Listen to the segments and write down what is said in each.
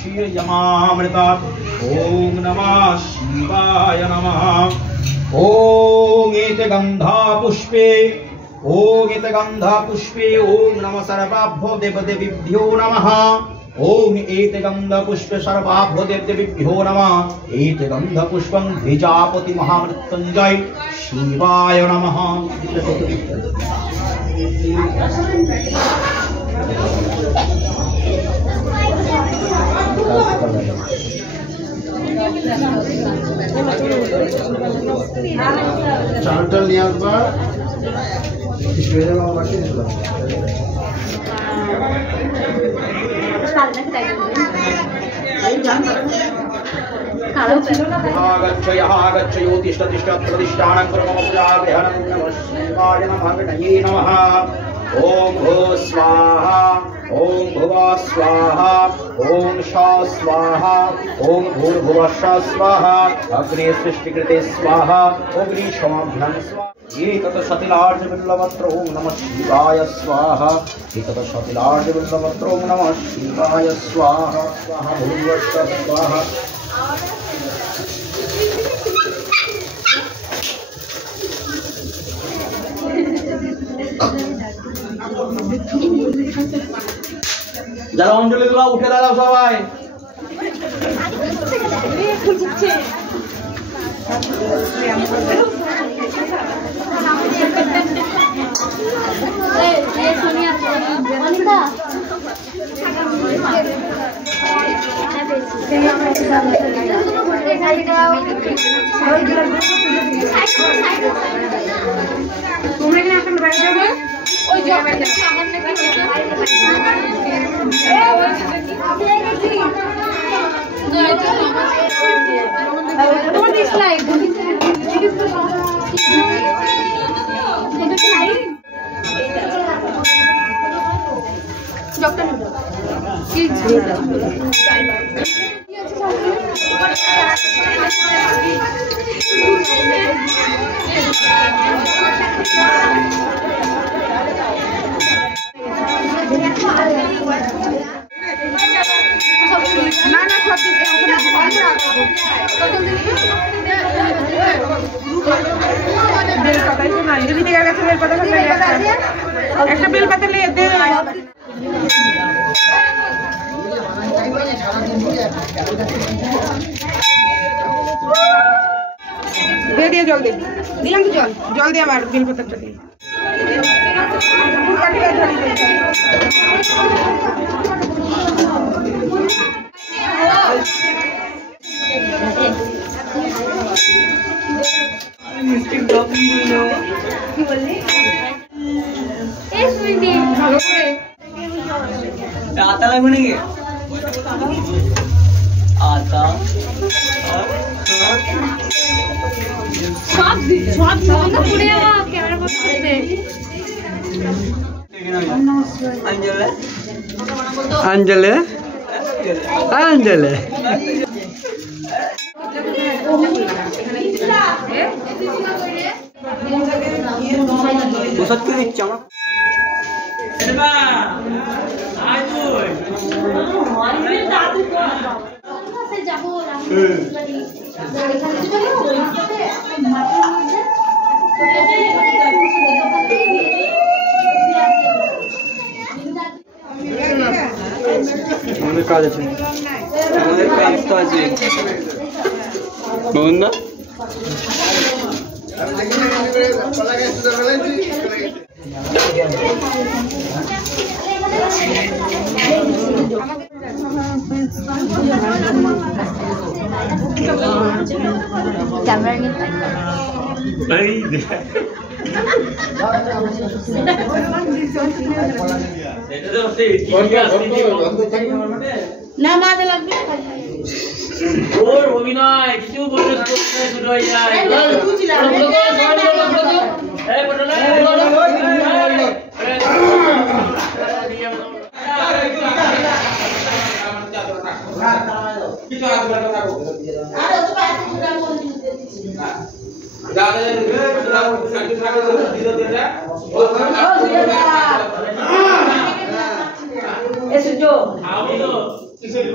क्षीरयमामृता ओम नमः शिवाय नमः ओम एते गंधा पुष्पे ओम नमः सर्वाभ्यो देवदेवीभ्यो नमः ओम एते गंध पुष्पे सर्वाभ्यो देवदेवीभ्यो नमः एते गंध पुष्पं द्विजापति महामृत्युंजय शिवाय नमः चार्टल लिया बार ओम भू स्वाहा ओम भुवा स्वाहा ओम शा स्वाहा ओम भूर्भुवः स्वाहा अग्रे सृष्टिकृते स्वाहा अग्नि क्षमाभ्यां स्वाहा एतत् सतिलार्ज बिल्वपत्र ओम नमः शिवाय स्वाहा एतत् सतिलार्ज बिल्वपत्र ओम नमः शिवाय स्वाहा स्वाहा भूर्भुवः स्वाहा যারা অঞ্জলি দেওয়া উঠে দাঁড়াও সবাই তোমরা এখানে এখন বাড়ি যাবে ওই যে তোমার ডিসলাইক ডক্টর কি না না সব বেলপাতা শোনা যদি দেখা গেছে বেলপাতা একটা বেলপাতা নিয়ে দে দিয়ে জল দে দিলাম তো জল দিয়ে আবার বেলপাতাটা দিয়ে आता लागू नाही आता अंजले अंजले सच क्यों इच्छा আমাদের কাজ আছে আমাদের কাজ তো আছে বন্ধু না মাঝে লাগবে ওর অভিনয় কিছু বলতে শুরু হয়ে যায় এই পটলা কিছু আগে বলতে থাকো আর ও পাশে পুরো বল দিচ্ছি দাদা পটলা সাথে থাকো দিলো দিলা ও এসো জো আও তো কিসের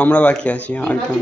আমরা বাকি আছি আর কেউ